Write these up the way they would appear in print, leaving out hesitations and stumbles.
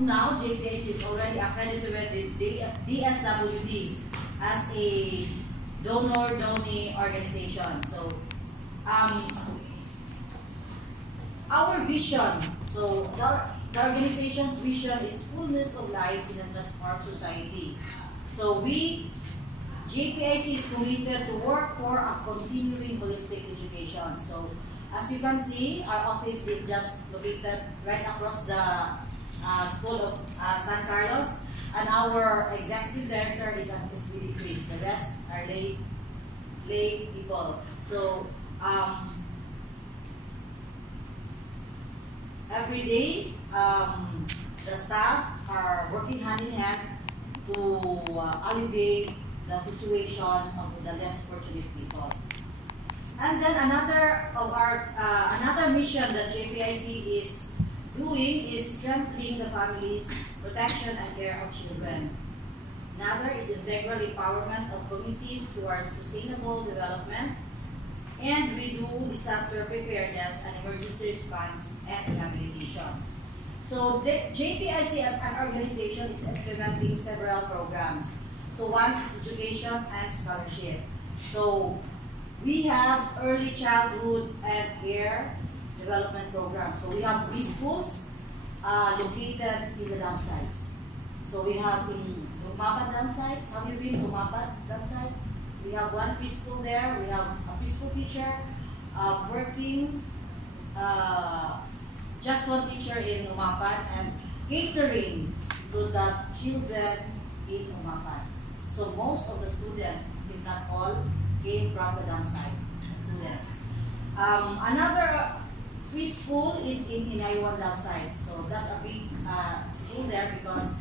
Now, JPIC is already accredited with the DSWD as a donor-donee organization. So, our vision, so the organization's vision is fullness of life in a transformed society. So JPIC is committed to work for a continuing holistic education. So, as you can see, our office is just located right across the School of San Carlos, and our executive director is an SBD priest. The rest are lay people. So every day, the staff are working hand in hand to alleviate the situation of the less fortunate people. And then another mission that JPIC is doing is strengthening the families, protection and care of children. Another is integral empowerment of communities towards sustainable development. And we do disaster preparedness and emergency response and rehabilitation. So the JPIC as an organization is implementing several programs. So one is education and scholarship. So we have early childhood and care development program. So we have preschools located in the dump sites. So we have in Lumapan dump sites. Have you been to Lumapan dump site? We have one preschool there. We have a preschool teacher working, just one teacher in Lumapan and catering to the children in Lumapan. So most of the students, if not all, came from the dump site, the students. Another preschool is in Inayuan dump site. So that's a big school there because,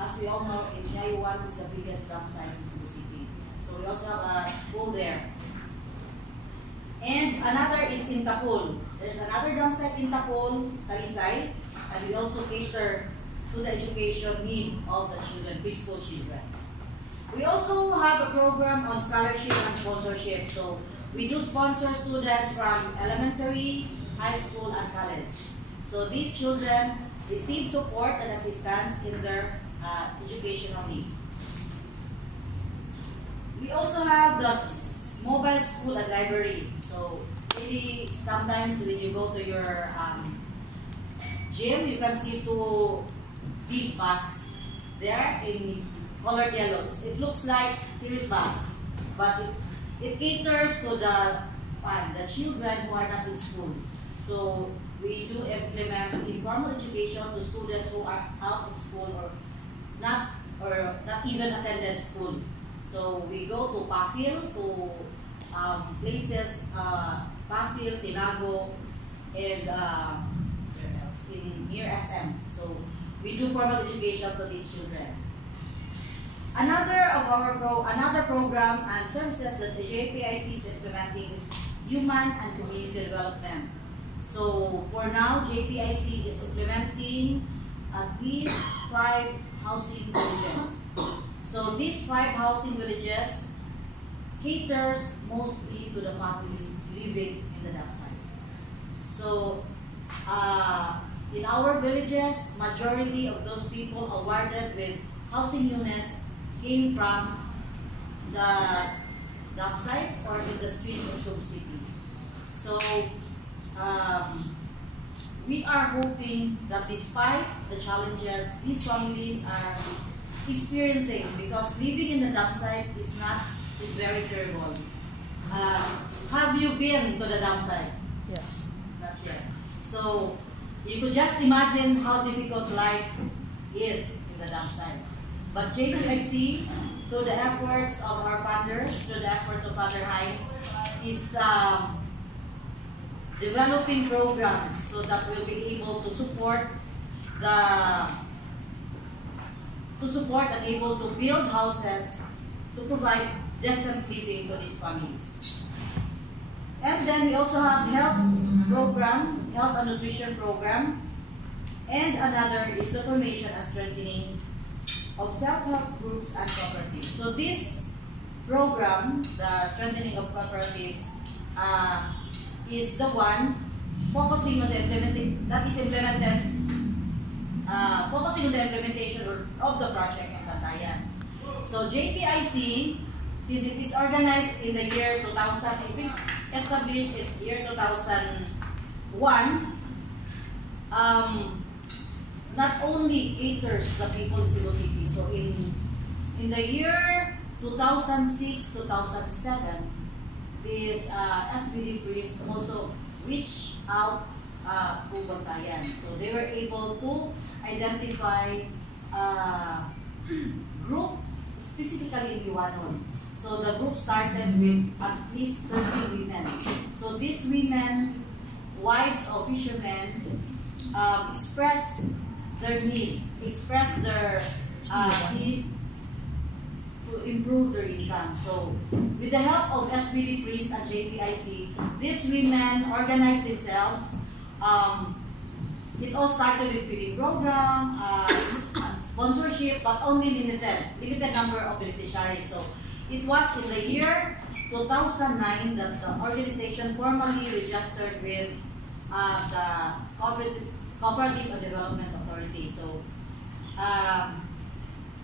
as we all know, Inayuan is the biggest dump site in Cebu City. So we also have a school there. And another is in Tapul. There's another dump site in Tapul, Talisay, and we also cater to the education need of the children, preschool children. We also have a program on scholarship and sponsorship. So we do sponsor students from elementary, high school, and college. So these children receive support and assistance in their educational need. We also have the mobile school and library. So really, sometimes when you go to your gym, you can see two big bus there in colored yellow. It looks like series bus, but it caters to the children who are not in school. So we do implement informal education to students who are out of school or not even attended school. So we go to Pasil, to places, Pasil, Tinago, and where else? Near SM. So we do formal education to these children. Another program and services that the JPIC is implementing is human and community development. So for now, JPIC is implementing at least 5 housing villages. So these 5 housing villages caters mostly to the families living in the dump site. So in our villages, majority of those people awarded with housing units came from the dump sites or in the streets of Cebu City. So we are hoping that despite the challenges these families are experiencing, because living in the dump site is very terrible. Have you been to the dump site? Yes. Not yet. So you could just imagine how difficult life is in the dump site. But JPIC, through the efforts of our funders, through the efforts of Father Hines, is developing programs so that we'll be able to support and able to build houses to provide decent living to these families. And then we also have health and nutrition program, and another is the formation and strengthening of self-help groups and cooperatives. So this program, the strengthening of cooperatives, is the one focusing on the implemented focusing on the implementation of the project in Bantayan. So JPIC, since it is organized in the year 2000, it is established in the year 2001, not only caters the people in Cebu City. So in the year 2006-2007, this SBD priest also reached out to Bantayan. So they were able to identify group specifically in Liwanon. So the group started with at least 30 women. So these women, wives of fishermen, express their need, express their need to improve their income. So with the help of SBD Priest and JPIC, these women organized themselves. It all started with feeding program, sponsorship, but only limited number of beneficiaries. So it was in the year 2009 that the organization formally registered with the Cooperative Development Authority. So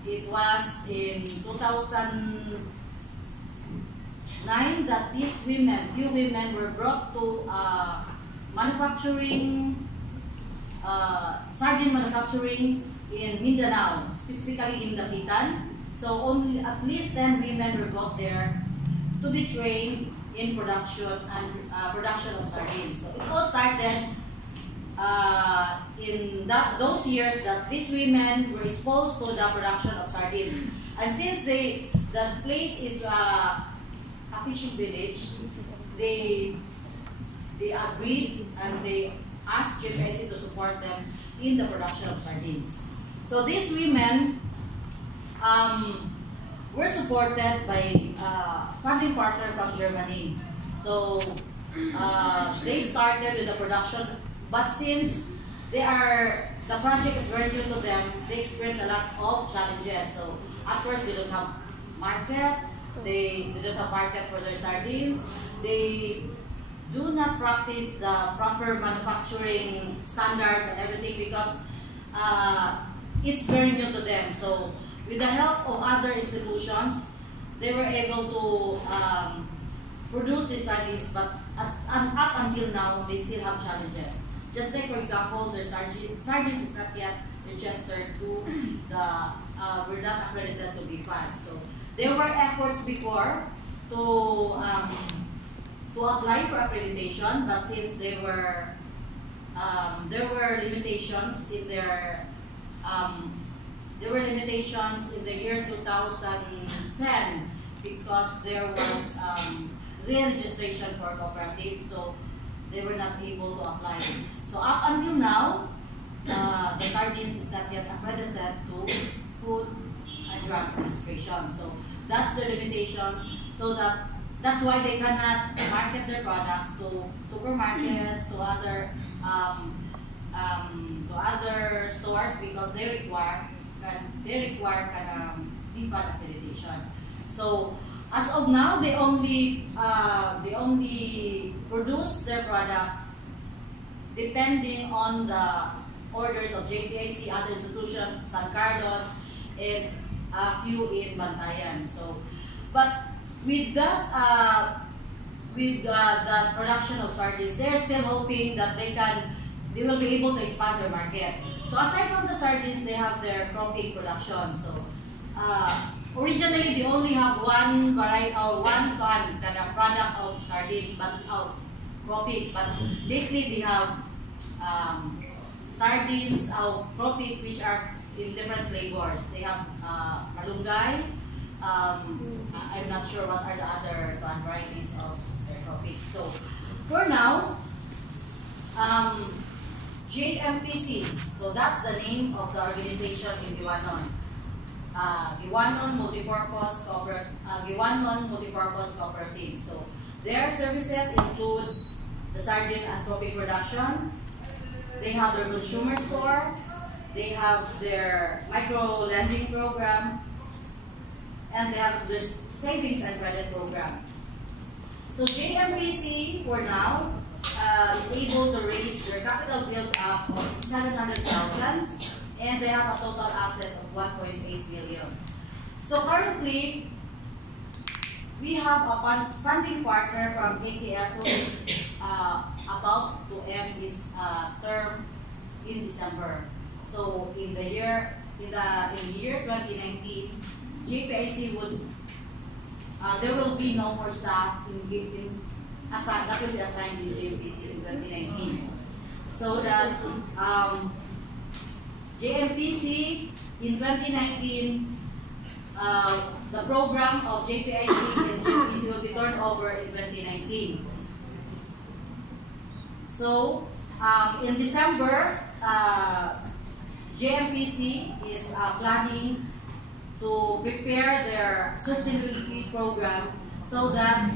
it was in 2009 that these few women were brought to sardine manufacturing in Mindanao, specifically in Dapitan. So only at least 10 women were brought there to be trained in production and production of sardines. So it all started in those years that these women were exposed to the production of sardines. And since the place is a fishing village, they agreed and they asked JPIC to support them in the production of sardines. So these women were supported by funding partner from Germany. So they started with the production, but since the project is very new to them, they experience a lot of challenges. So at first they don't have market, they don't have market for their sardines, they do not practice the proper manufacturing standards and everything because it's very new to them. So with the help of other institutions, they were able to produce these sardines, but up until now, they still have challenges. Just like, for example, their sardines is not yet registered to we're not accredited to be fed. So there were efforts before to apply for accreditation, but since there were limitations in the year 2010 because there was re-registration for cooperatives, so they were not able to apply. So up until now, the sardines is not yet accredited to Food and Drug Administration. So that's the limitation. So that's why they cannot market their products to supermarkets, to other stores because they require DFAT accreditation. So as of now, they only produce their products depending on the orders of JPIC, other institutions, San Carlos, and a few in Bantayan. So, but with that, the production of sardines, they're still hoping that they will be able to expand their market. So aside from the sardines, they have their cropping production. So originally they only have one variety or one kind of product of sardines, but cropping. But lately they have sardines of cropping which are in different flavors. They have malunggay. I'm not sure what are the other varieties of their cropping. So for now, JMPC, so that's the name of the organization in Liwanon. Liwanon Multipurpose Cooperative. So their services include the sardine and cropping production. They have their consumer store. They have their micro lending program, and they have their savings and credit program. So JMPC for now is able to raise their capital build up of 700,000, and they have a total asset of 1.8 billion. So currently, we have a funding partner from KKS who is about to end its term in December. So in the year 2019, JPIC would there will be no more staff that will be assigned in JPIC in 2019. So that JMPC in 2019, the program of JPIC and JMPC will be turned over in 2019. So in December, JMPC is planning to prepare their sustainability program so that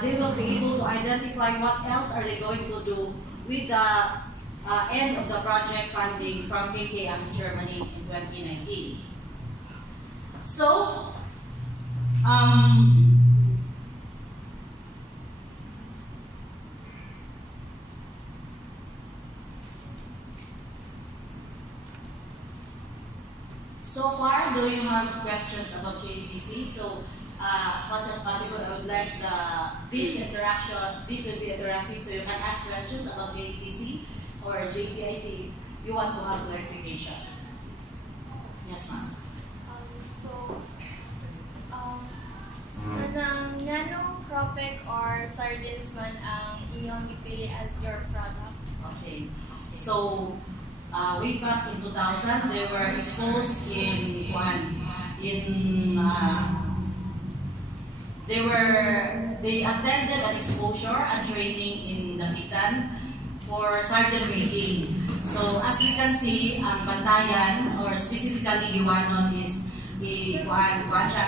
they will be able to identify what else are they going to do with the end of the project funding from KKS Germany in 2019. So, so far, do you have questions about JPC? So, as much as possible, I would like this will be interactive, so you can ask questions about JPC or JPIC if you want to have clarifications. Yes, ma'am. Kanang nano cropek or sardines man ang inyong ipili as your product? Okay. So, way back in 2000, they were exposed they attended an exposure and training in Dapitan for sardine making. So, as we can see, ang Bantayan, or specifically Iwanon, is a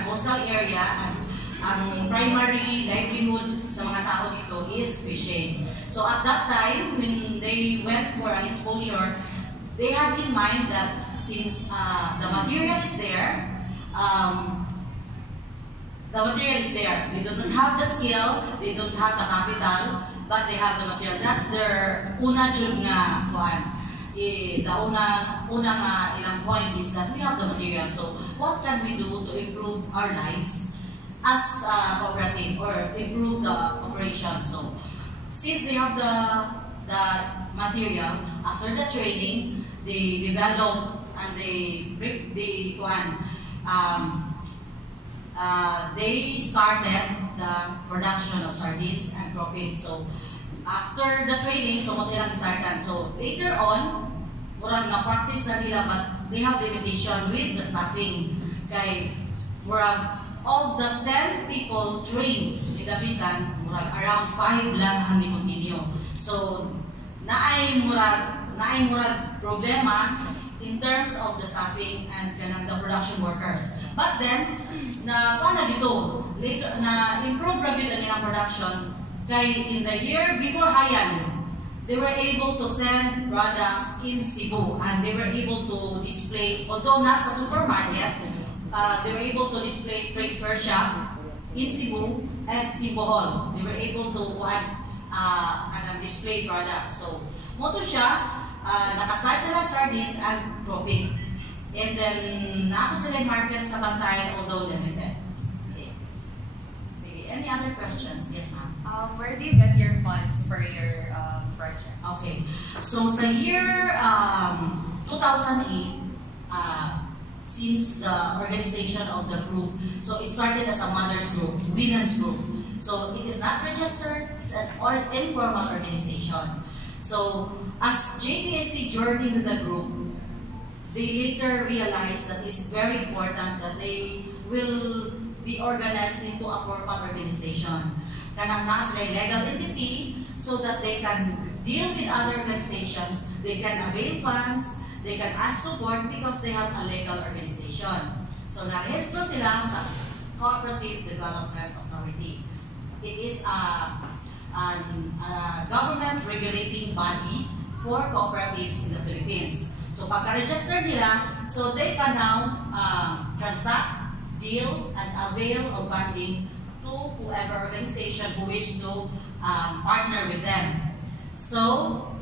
coastal area, and ang primary livelihood sa mga tao dito is fishing. So at that time, when they went for an exposure, they had in mind that since the material is there, they don't have the skill, they don't have the capital, but they have the material. That's their una jud nga kuan. The unang ilang point is that we have the material. So what can we do to improve our lives as a cooperative or improve the operation? So since they have the material, after the training, they develop and they started the production of sardines and cropping. So after the training, so mo nilang startan. So later on, murag na-practice na nila, but they have limitation with the staffing. Kay murag of the 10 people trained in Dapitan, murag around 5 lang ang continue. So naay murag problema in terms of the staffing and the production workers. But then na dito later na improve ra gyud ang ilang production. Kay in the year before Hayan, they were able to send products in Cebu, and they were able to display, although not sa supermarket, they were able to display trade fair shop in Cebu and in Bohol. They were able to display products. So, moto siya, nakastart sila sardines and cropping. And then, naapot sila yung market sa Bantayan, although limited. Okay. Sige, any other questions? Yes, ma'am. Where do you get your funds for your project? Okay. So, sa year 2008, since the organization of the group, so it started as a mother's group, women's group. So, it is not registered, it's an informal organization. So, as JPIC journeyed into the group, they later realized that it's very important that they will be organized into a formal organization. Kanang naa sila legal entity so that they can deal with other organizations, they can avail funds, they can ask support because they have a legal organization. So narehistro sila sa Cooperative Development Authority. It is a government regulating body for cooperatives in the Philippines. So pagka-register nila, so they can now transact, deal, and avail of funding to whoever organization who wish to partner with them. So,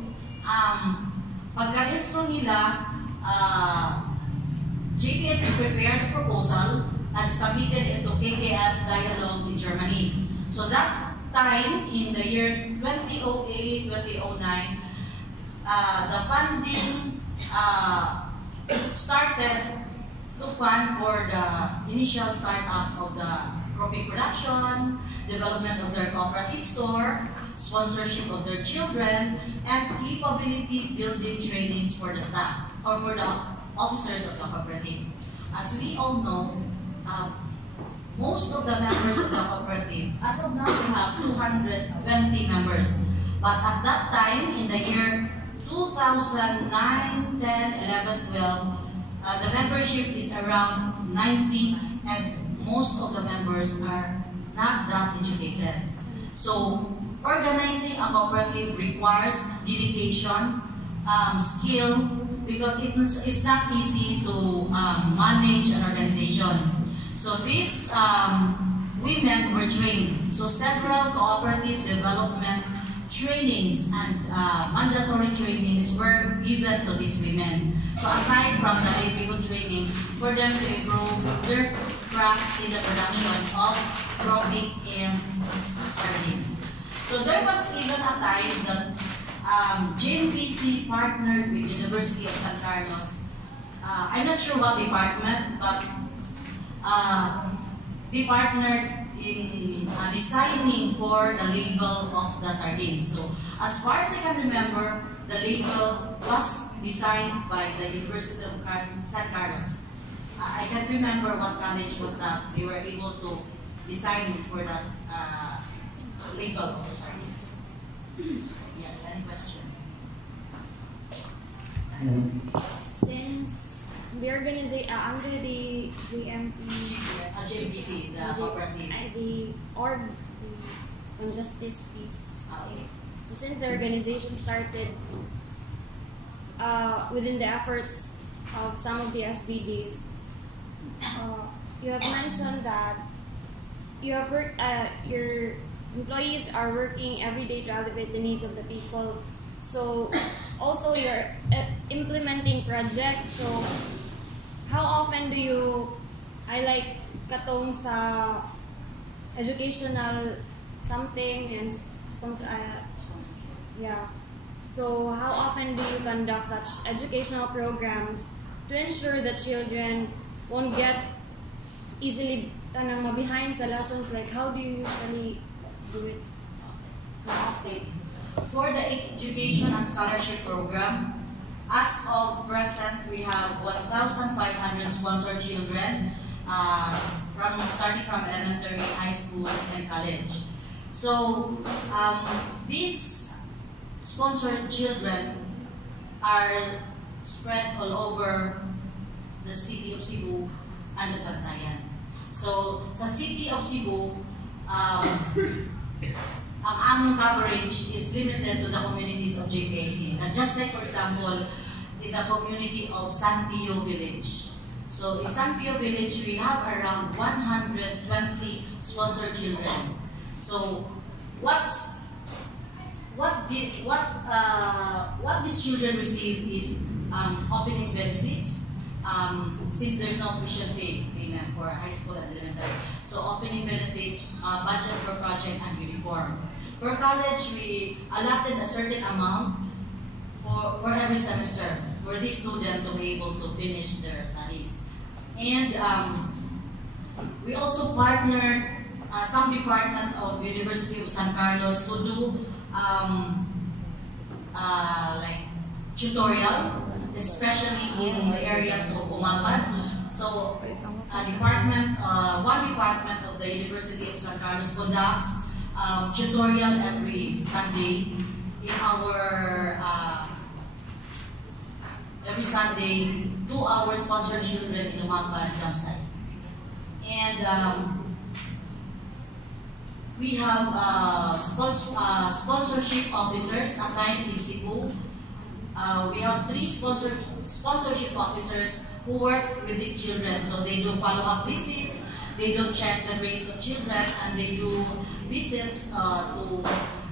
pagka-rehistro nila, JPSC prepared a proposal and submitted it to KKS Dialogue in Germany. So that time, in the year 2008, 2009, the funding started to fund for the initial startup of the cropping production, development of their cooperative store, sponsorship of their children, and capability building trainings for the staff or for the officers of the cooperative. As we all know, most of the members of the cooperative, as of now, we have 220 members. But at that time, in the year 2009, 10, 11, 12, the membership is around 90, and most of the members are not that educated. So, organizing a cooperative requires dedication, skill, because it's not easy to manage an organization. So these women were trained. So several cooperative development trainings and mandatory trainings were given to these women. So aside from the livelihood training, for them to improve their craft in the production of cropping and sardines. So there was even a time that JMPC partnered with University of San Carlos. I'm not sure what department, but they partnered in designing for the label of the sardines. So as far as I can remember, the label was designed by the University of San Carlos. I can't remember what college was that they were able to design for that label of the sardines. Yes, any question? Since the organization under the JMPC, the cooperative. and the Justice Peace. So since the organization started within the efforts of some of the SBDs, you have mentioned that you have your employees are working every day to elevate the needs of the people. So also you're implementing projects. So how often do you highlight katong sa educational something and sponsor? Yeah. So how often do you conduct such educational programs to ensure that children won't get easily behind sa lessons? Like how do you usually do it? For the education and scholarship program, as of present, we have 1,500 sponsored children starting from elementary, high school, and college. So these sponsored children are spread all over the city of Cebu and the Bantayan. So sa city of Cebu, ang among coverage is limited to the communities of JPSC. And just like, for example, in the community of San Pio Village. So in San Pio Village, we have around 120 sponsored children. So what these children receive is opening benefits. Since there's no tuition fee payment for high school and elementary, so opening benefits, budget for project, and uniform. For college, we allotted a certain amount for every semester for this student to be able to finish their studies. And we also partnered some department of University of San Carlos to do like tutorial, especially in the areas of Umapan. So one department of the University of San Carlos conducts tutorial every Sunday in our every Sunday, 2 hours sponsored children in Umapan campsite. And we have sponsorship officers assigned in Cebu. We have 3 sponsorship officers who work with these children. So they do follow-up visits, they do check the grades of children, and they do visits to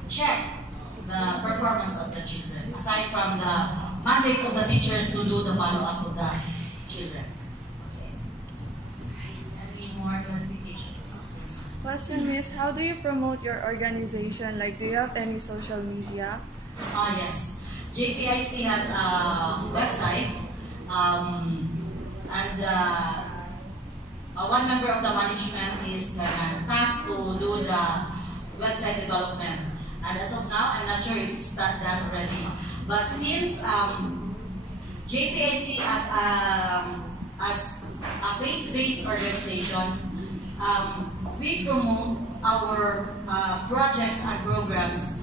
check the performance of the children. Aside from the mandate of the teachers to do the follow-up of the children. Okay. Any more clarifications? Yes, ma'am. Question, Miss, how do you promote your organization? Like, do you have any social media? Yes. JPIC has a website, and one member of the management is tasked to do the website development. And as of now, I'm not sure if it's done already. But since JPIC as a faith-based organization, we promote our projects and programs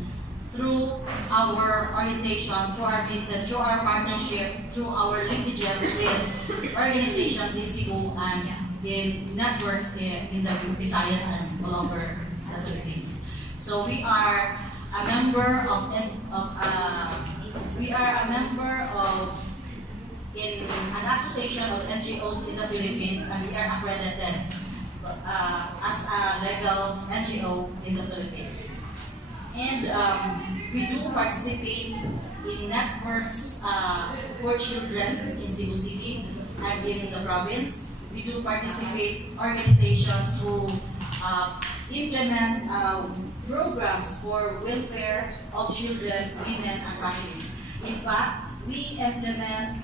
through our orientation, through our visit, through our partnership, through our linkages with organizations in Cebu and in networks in the Visayas and all over the Philippines. So we are a member in an association of NGOs in the Philippines, and we are accredited as a legal NGO in the Philippines. And we do participate in networks for children in Cebu City and in the province. We do participate organizations who implement programs for welfare of children, women, and families. In fact, we implement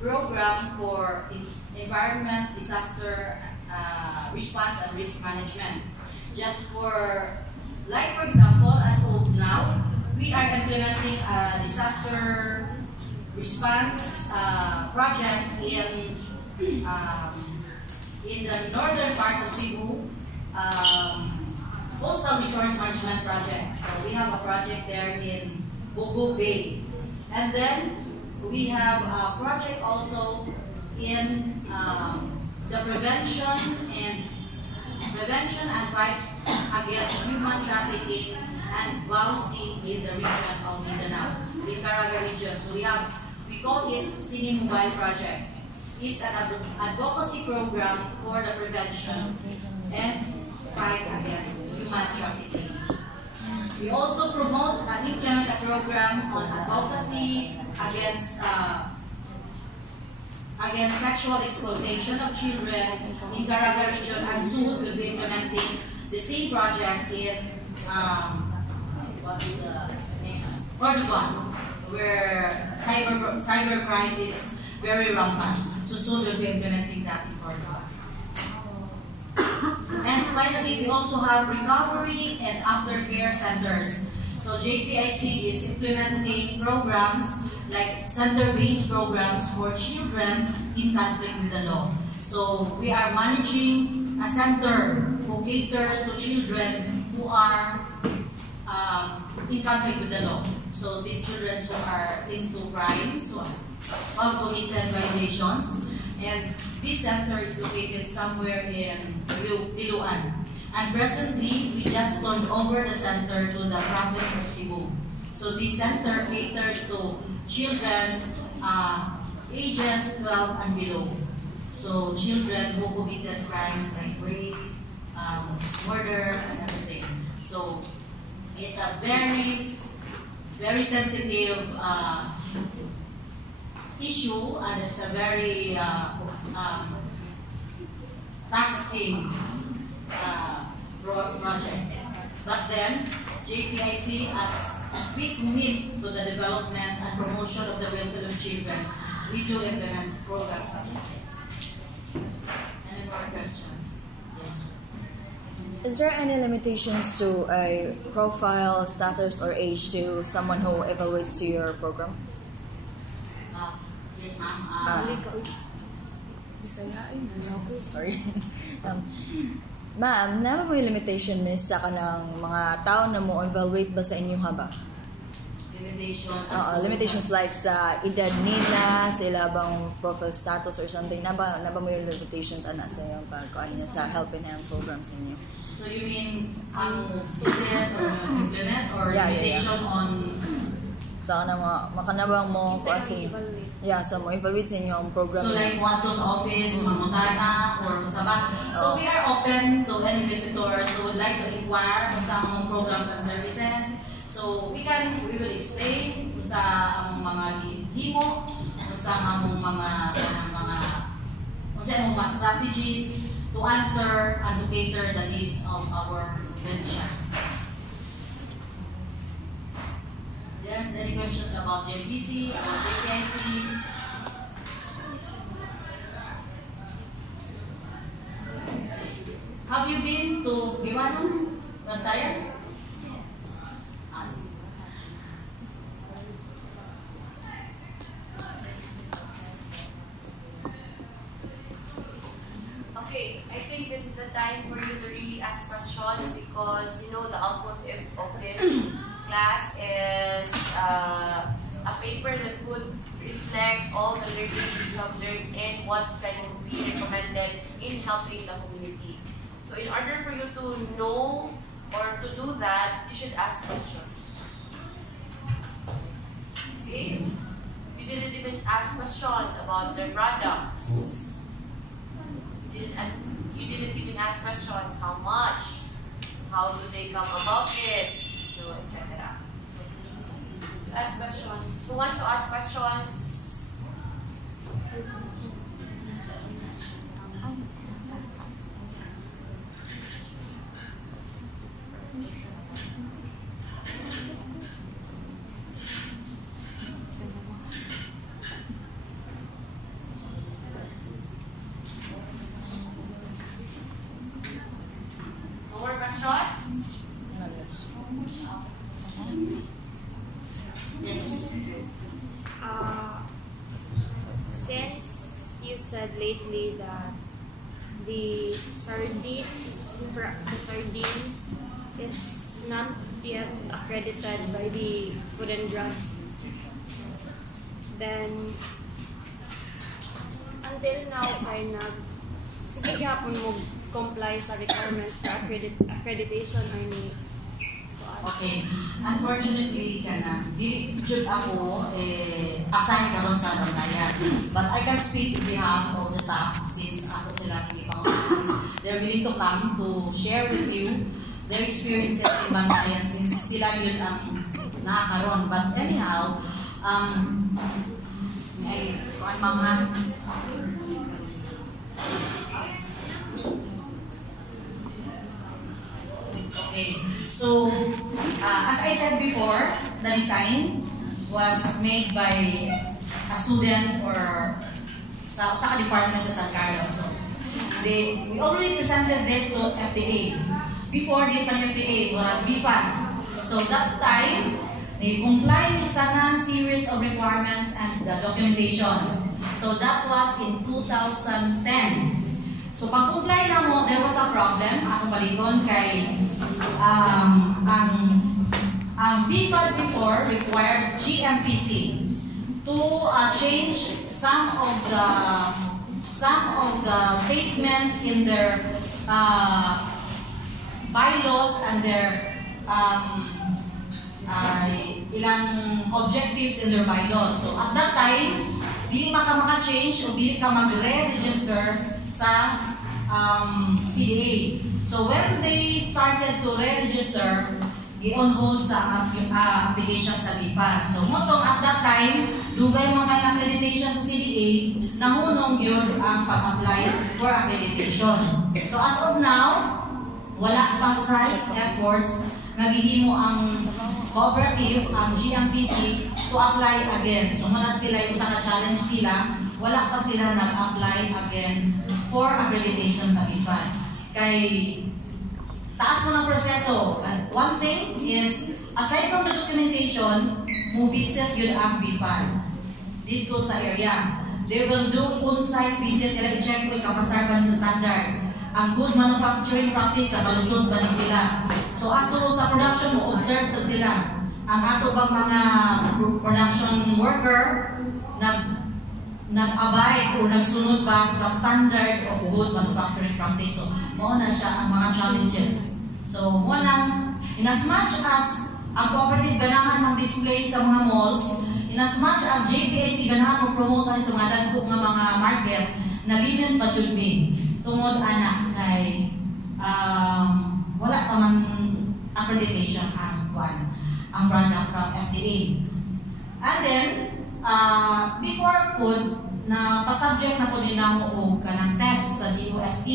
program for environment, disaster response, and risk management. Just for example, as of now, we are implementing a disaster response project in the northern part of Cebu, coastal resource management project. So we have a project there in Bogo Bay, and then we have a project also in the prevention and fight against human trafficking and VAUSI in the region of Mindanao, the Caraga region. So we call it Sini Mobile Project. It's an advocacy program for the prevention and fight against human trafficking. We also promote and implement a program on advocacy against sexual exploitation of children in Caraga region, and soon we'll be implementing the same project in Cordovan, where cybercrime is very rampant. So soon we'll be implementing that in Cordovan. And finally, we also have recovery and aftercare centers. So JPIC is implementing programs like center-based programs for children in conflict with the law. So we are managing a center who caters to children who are in conflict with the law. So these children who are into crimes, who have committed violations, and this center is located somewhere in Iloan. And presently, we just turned over the center to the province of Cebu. So this center caters to children ages 12 and below. So children who committed crimes like rape, murder, and everything. So it's a very, very sensitive issue, and it's a very tasking project. But then, JPIC, as we commit to the development and promotion of the welfare of children, we do implement programs such as this. Any more questions? Yes. Is there any limitations to a profile, status, or age to someone who evaluates to your program? Yes, ma'am. Sorry. Ma'am, naman mo yung limitation, miss, sa kanang mga tao na mo evaluate ba sa inyong haba? Limitations like sa edad nila, sa ilabang profile status or something. Naba mo yung limitations ana sa yung pagkuhan niya sa help and hand programs ninyo? So you mean visit or implement or limitation on? Sa kanang makanabang mo kuan sa inyo? Yeah, so mo evaluate sa inyo ang program. So like what to sa office, mamutana, or sa ba? So we are open to any visitors who would like to inquire on sa among programs and services. So we will explain sa among mga himo, sa among mga strategies to answer and to cater the needs of our beneficiaries. Yes, any questions about JPC, about JPIC? Have you been to Liwanag, Bantayan? Okay, I think this is the time for you to really ask questions because you know the output of this class is a paper that would reflect all the learnings that you have learned and what can be recommended in helping the community. So in order for you to know or to do that, you should ask questions. See? You didn't even ask questions about their products. You didn't even ask questions how much, how do they come about it, so etc. So, ask questions. Who wants to ask questions? No more questions? Yes. Since you said lately that the sardines is not yet accredited by the Food and Drug, then until now ay sige gapon mo comply sa requirements for accreditation or ni. Okay. Unfortunately, di jud ako assign karon sa Bantayan. But I can speak on behalf of the staff since ako sila they're willing to come to share with you their experiences in Bantayan since sila yun ang nakakaroon. But anyhow, okay. So, as I said before, the design was made by a student or sa department sa San Carlos. So, we already presented this to FDA. Before the FDA, BFAD. So that time, they comply with Sanang series of requirements and the documentations. So that was in 2010. So pag-comply na mo, there was a problem. Ako balikon kay ang BFAD before required GMPC to change some of the statements in their bylaws and their ilang objectives in their bylaws. So at that time, hindi maka-change o hindi ka mag-re-register sa CDA. So when they started to re-register, i-on hold sa application sa BFAD. So motong at that time, dugay mga accreditation sa CDA, nahunong yun ang pag-apply for accreditation. So as of now, wala pa sa efforts nagihimo ang cooperative, ang GMPC to apply again. So muna sila yung sa challenge nila, wala pa sila nag-apply again for accreditation sa BFAD. Kay taas mo ng proseso. And one thing is, aside from the documentation, mo visit yun ang BFAD dito sa area. They will do on-site visit, kaya i-check kung kapasarban sa standard. Ang good manufacturing practice na malusod ba ni sila. So as to sa production mo, observe sa sila. Ang ato bang mga production worker nag-abide o nagsunod ba sa standard of good manufacturing practice. So mo na siya ang mga challenges. So mo lang, in as much as ang cooperative ganahan mag-display sa mga malls, in as much as JPIC ganahan mag-promote sa mga dagko nga mga market, nalinan pa jud mi. Tungod anak kay wala pa man accreditation ang product from FDA. And then, before po, na pa-subject na po din na mo o kanang test sa DOST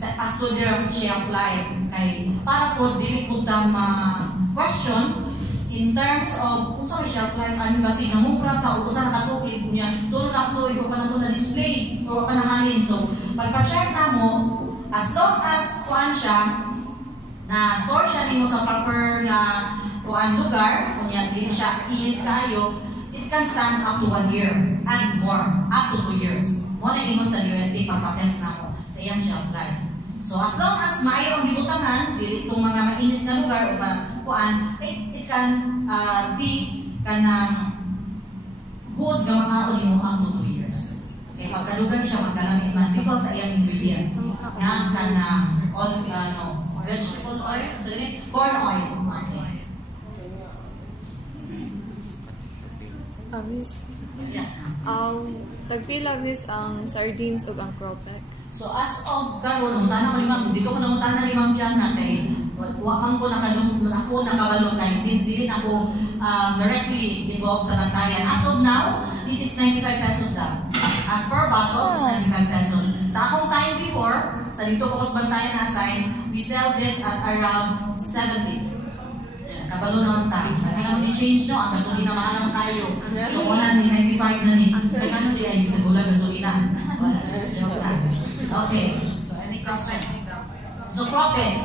as to their shelf life. Kay, para po, dili po question in terms of kung sa shelf life, ano ba sinamupra ta o kung saan nakatukid niya, doon na po, ikaw pa na doon na display o pa nahalin. So, pagpa-check na mo, as long as kuan siya, na store siya nimo sa proper na kuan lugar, kung yan din siya init kayo, it can stand up to 1 year and more, up to 2 years. Mo na ingon sa UST pagpa-test na mo sa iyang shelf life. So as long as maayo ang gibutangan, dili itong mga mainit na lugar o kuan, it can be kanang good nga makaon nimo up to 2 years. Okay, pagkalugan siya magkalami man because sa iyang ingredient nga kanang all vegetable oil, corn oil. Miss, Yes, tagpila miss ang sardines ug ang crawfish. so as of karon, utana ko limang, dito ko na utana limang dyan na kay wakang ko ako nakabalo kay since dili ako directly involved sa bantayan. As of now, this is 95 pesos lang. And per bottle is 95 pesos. Sa akong time before, sa dito ko sa bantayan na sign, we sell this at around 70. Kabalo naman tayo. Kaya naman i-change no, ang gasolina mahal naman tayo. So, wala ni 95 na ni. Kaya ano di ay sa gula gasolina. Wala. Joke lang. Okay. So, any question? So, profit.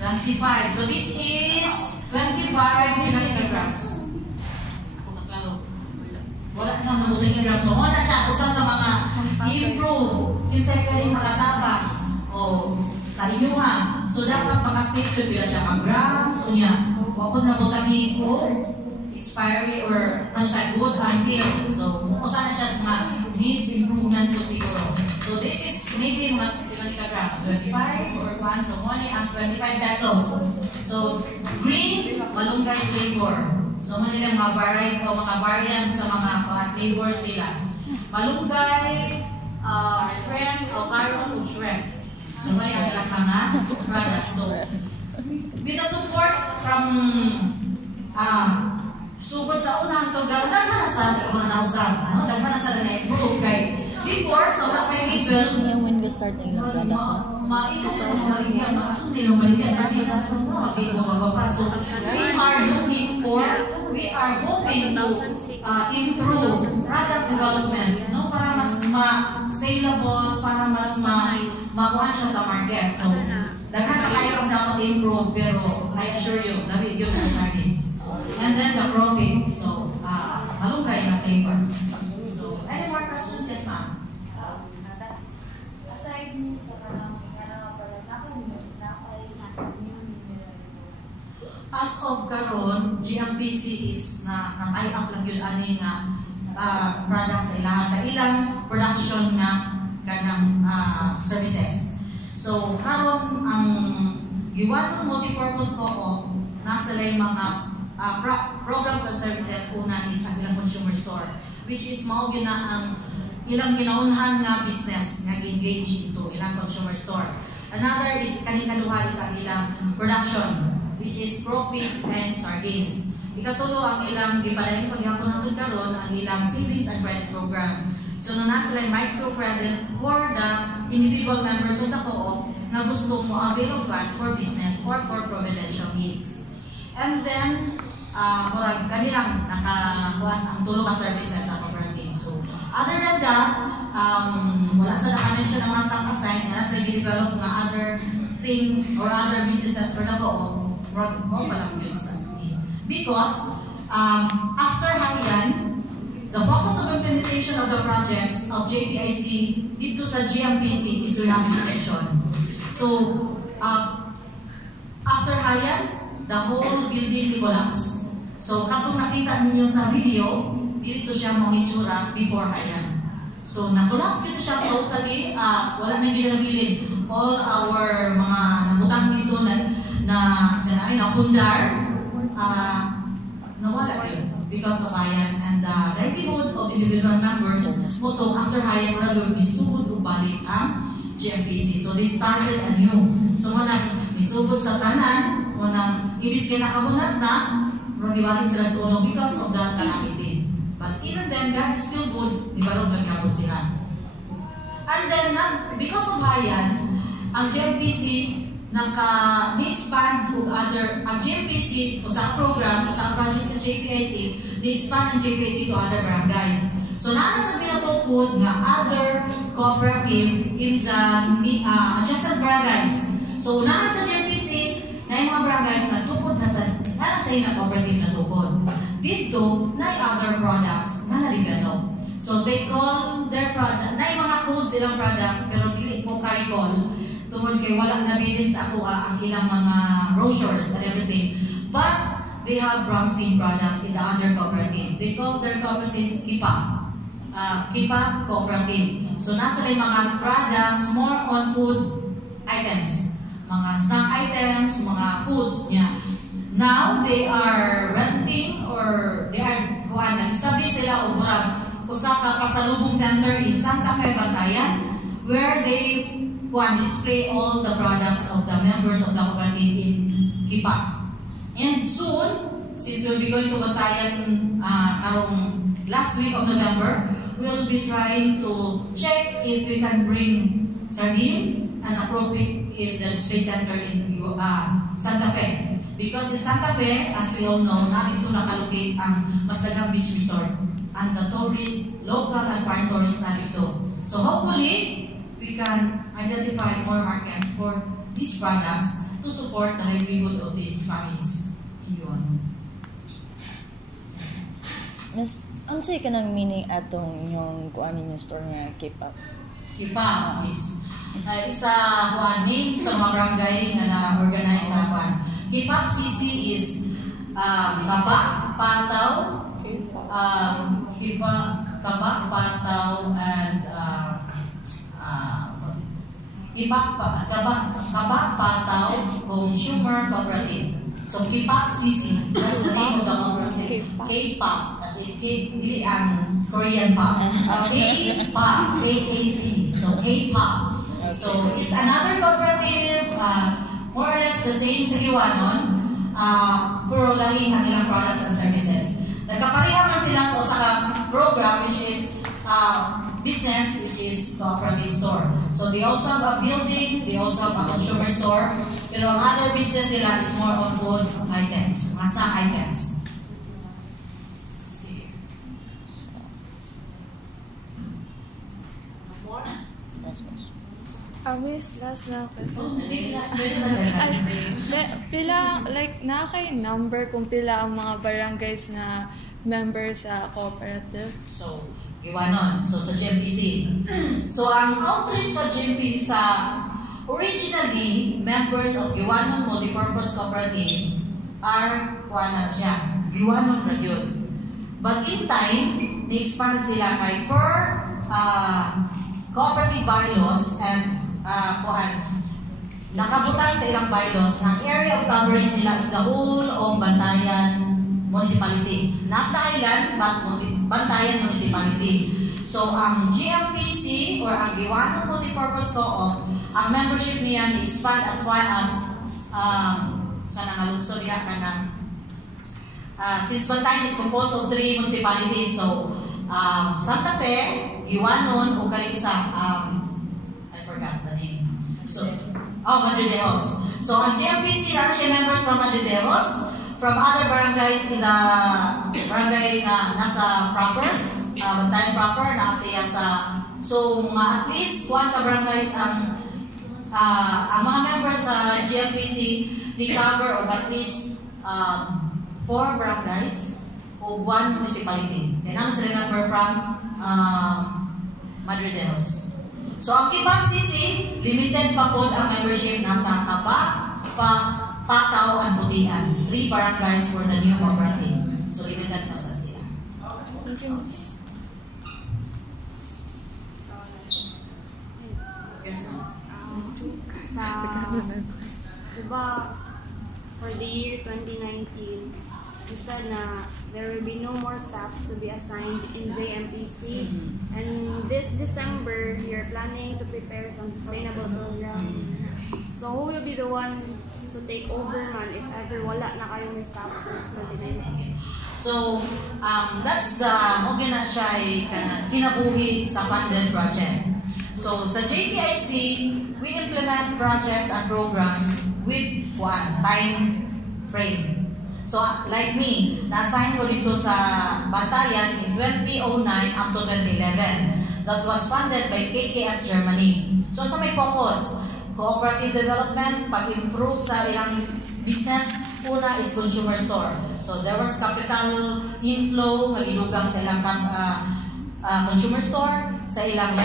25. So, this is 25 kilograms. Wala na mabuting kilograms. So, muna siya. Usa sa mga improve. Kinsay ka rin makatabang. O, sa inyo ha. So, dapat maka-state bila siya mag-grams. So, niya. Huwag na butangin ko expiry or ano siya, good until. So, usa na siya sa mga needs improvement po siguro. So, this is maybe mga kilograms. 25 or 1. So, money ang 25 pesos. So, green, malunggay flavor. So, manilang mga variety o mga variant sa mga flavors nila. Malunggay, shrimp, carrot, o shrimp. So, mali ang ilang mga products. So, with the support from sugod sa unang tugaw, nagana sa mga nausap. Nagana sa na-improve kay before, so wala may label. Yung when we start na ilang product na? Maikot sa mga maligyan. Makasong nilang maligyan. Sabi na sa mga makikita mga so, we are hoping to improve product development, no, para mas ma-saleable, para mas makuha siya sa market. So, daghan na kayo ang dapat improve, pero I assure you, labi yun ang sardines. And then the profit. So, malunggay na flavor. So, any more questions? Yes, ma'am. Aside mo sa as of karon, GMPC is na ang ay-up lang yun ani nga product sa ilaha sa ilang production nga kanang services. So, karon ang giwan multi-purpose co-op nasa lay mga programs and services. Una is ang ilang consumer store, which is mao gyud na ang ilang ginaunhan nga business nga engage into ilang consumer store. Another is kanikaduha is ang ilang production, which is profit and sardines. Ikatulo ang ilang gipalahin paghapon natud karon ang ilang savings and credit program. So nasa lay microcredit for the individual members of the co-op na gusto mo avail of fund for business or for providential needs. And then murag kanilang nakakuan ang tulo ka services sa cooperative. So other than that, wala sa naka-mention ng mga staff assign na nasa i-develop nga other thing or other businesses for the co-op, mo palang yun sa amin. Because after Halian, the focus of implementation of the projects of JPIC dito sa GMPC is rehabilitation. So after Halian, the whole building collapsed. So katong nakita ninyo sa video, dito siya mo itsura before Halian. So na-collapse dito siya totally, wala na ginabilin. All our mga nabutang dito na pundar, nawala yun because of Halian and the livelihood of individual members. Moto after Halian, wala doon misugod o balik ang GMPC. So they started anew. So muna misugod sa tanan, munang ibis kaya nakahunat na, Ramiwahin sila sa uno because of that calamity. But even then, God is still good. Ibalog magyapon sila. And then, because of hayan, ang GMPC ni-expand og other, ang GMPC, usang program, usang project sa JPIC, ni-expand ang JPIC to other barangays. So, naana sa pinatukod nga other cooperative in the adjacent barangays. So, unahan sa JPC, na yung mga barangays na tukod na sa cooperative na tukod. Dito, na yung other products na na-develop. So, they call their product, na yung mga codes silang product, pero dili ko carry-call, tungkol kay wala na bilin sa ako ang ilang mga brochures and everything. But, they have Ramstein products in the other cooperative. They call their cooperative KIPA. KIPA Cooperative. So, nasa yung mga products more on food items. Mga snack items, mga foods niya. Now, they are renting or they are nag-establish nila o murag usaka pasalubong center in Santa Fe, Bantayan, where they display all the products of the members of the cooperative in KIPA. And soon, since we'll be going to Bantayan arong last week of November, we'll be trying to check if we can bring sardine and appropriate in the space center in Santa Fe. Because in Santa Fe, as we all know, dito nakalocate ang mas daghang beach resort and the tourist, local and foreign tourists na dito. So hopefully, we can identify more market for these products to support the livelihood of these families. Yun. Mas, ano sa'yo ka ng meaning atong yung kuan ninyo store nga K-pop? KIPA is isa name sa mga barangay na na-organize sa kuan. KIPA CC is Kaba, Pataw, KIPA, Kaba, Pataw, and KIPA, Kaba, Pataw, Consumer Cooperative. So, KIPA CC, that's the name of the cooperative. K-pop, as in K, ang Korean pop. K-pop, K-A-P. So, K-pop. So, it's another cooperative, more or less the same sa Giwanon, puro lahi ang ilang products and services. Nagkapareha man sila sa usa ka program which is business, which is cooperative store. So they also have a building, they also have a consumer store. Pero ang other business nila is more on food items, mga snack items. Miss, last na question. Last Pila, like, nakakay number kung pila ang mga barangays na members sa cooperative? So, Giwanon. So, sa GMPC. So, ang outreach sa GMPC sa originally, members of Giwanon Multipurpose Cooperative are kuwanan siya. Giwanon na yun. But in time, na-expand sila kay per cooperative bylaws and nakabutan sa ilang bylaws na area of coverage nila is the whole of Bantayan Municipality. Not the island, but Bantayan Municipality. So, ang GMPC or ang Giwanon Multipurpose Co-op, ang membership niya ni-expand as far as sa nangalungsod niya ka ng since Bantayan is composed of 3 municipalities. So, Santa Fe, Giwanon, o kay isa, I forgot the name. So, Madre de Dios. So, ang GMPC na siya members from Madre de Dios, from other barangays in the barangay na nasa proper, Bantayan proper, nakasiya sa, so, mga at least 1 ka barangays ang mga members sa GMPC ni cover of at least 4 barangays o 1 municipality. Kaya naman sila member from Madre de Dios. So, ang KIPAP CC, limited pa po ang membership nasa Kaba, Pataw, and Butian. 3 barangays for the new cooperative. So, limited pa sa sila. Thank you. Yes, ma'am. Diba, for the year 2019, you said na there will be no more staffs to be assigned in JMPC. And this December, you're planning to prepare some sustainable program. So who will be the one to take over man if ever wala na kayong staffs since 2019? So, that's the okay na siya ay kinabuhi sa funded project. So, sa JPIC, we implement projects and programs with one time frame. So, like me, na-assign ko dito sa Bantayan in 2009 up to 2011. That was funded by KKS Germany. So, sa may focus, cooperative development, pag-improve sa ilang business, una is consumer store. So, there was capital inflow na ginugang sa ilang consumer store, sa ilang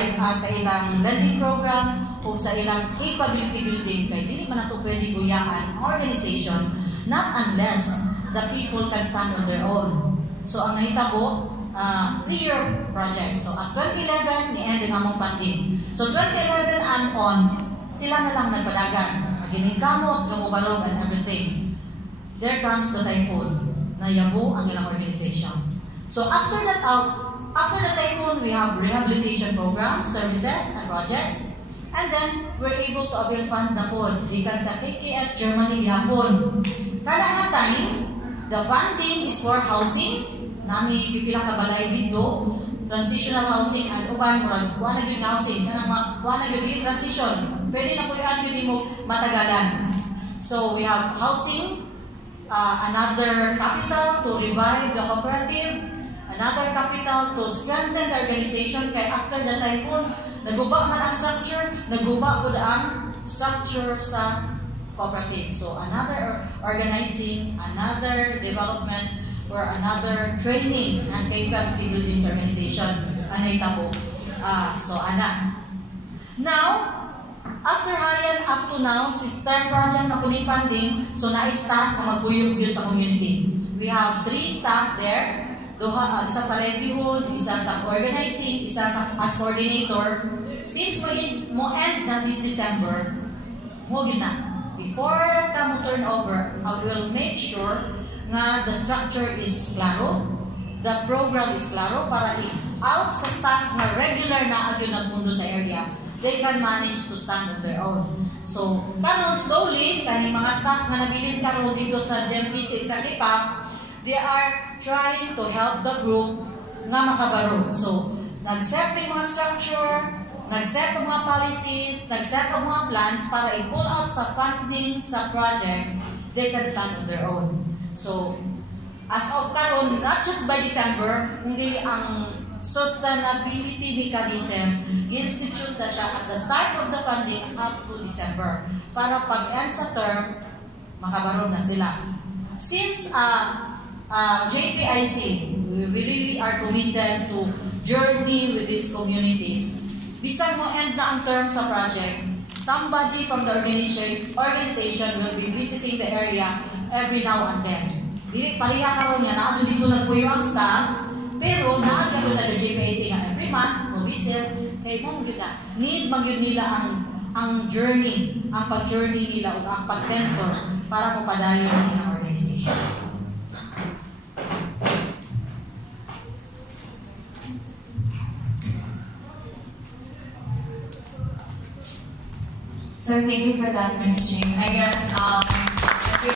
lending program, o sa ilang capability building. Kaya hindi man ito pwede guyaan organization, not unless the people can stand on their own. So, ang nahitabo, 3-year project. So, at 2011, ni-end ang among funding. So, 2011 and on, sila na lang nagpadagan. Giningkamot, gumubalog, and everything. There comes the typhoon na yabo ang ilang organization. So after the typhoon, we have rehabilitation programs, services, and projects. And then, we're able to avail fund na po. Because sa KKS Germany gihapon. Kada nga time, the funding is for housing. Nami pipila ka balay dito. Transitional housing and uban murag kuha na gyud housing. Kanang kuha na gyud transition. Pwede na po yan gyud mo matagalan. So we have housing. Another capital to revive the cooperative, another capital to strengthen the organization kay after the typhoon, naguba man ang structure, naguba po ang structure sa cooperative. So another organizing, another development, or another training and capability building sa organization. Anay tabo. So ana. Now, after Hayan, up to now, sister project na kuning funding, so na-staff na magbuyog-buyog sa community. We have 3 staff there, isa sa livelihood, isa sa organizing, isa sa as coordinator. Since mo end na this December, mo yun na. Before ka mo turn over, I will make sure na the structure is klaro, the program is klaro, para out sa staff na regular na agyo nagmundo sa area, they can manage to stand on their own. So, karon slowly, kani mga staff na nabilin karon dito sa JMPC sa Kipa, they are trying to help the group nga makabaro. So, nag-set ng mga structure, nag-set ng mga policies, nag-set ng mga plans para i-pull out sa funding sa project, they can stand on their own. So, as of karon, not just by December, hindi ang sustainability mechanism, institute na siya at the start of the funding up to December para pag-end sa term, makabarog na sila. Since JPIC, we really are committed to journey with these communities. Bisan mo end na ang term sa project, somebody from the organization will be visiting the area every now and then. Dili pariya karon nga na dito nagpuyo ang staff, pero naagad na JPIC nga every month, mo visit, kay mong yun na, need magyud nila ang journey, ang pag-journey nila o ang pag-mentor para mapadayon ang ilang organization. So thank you for that, Ms. Ching. I guess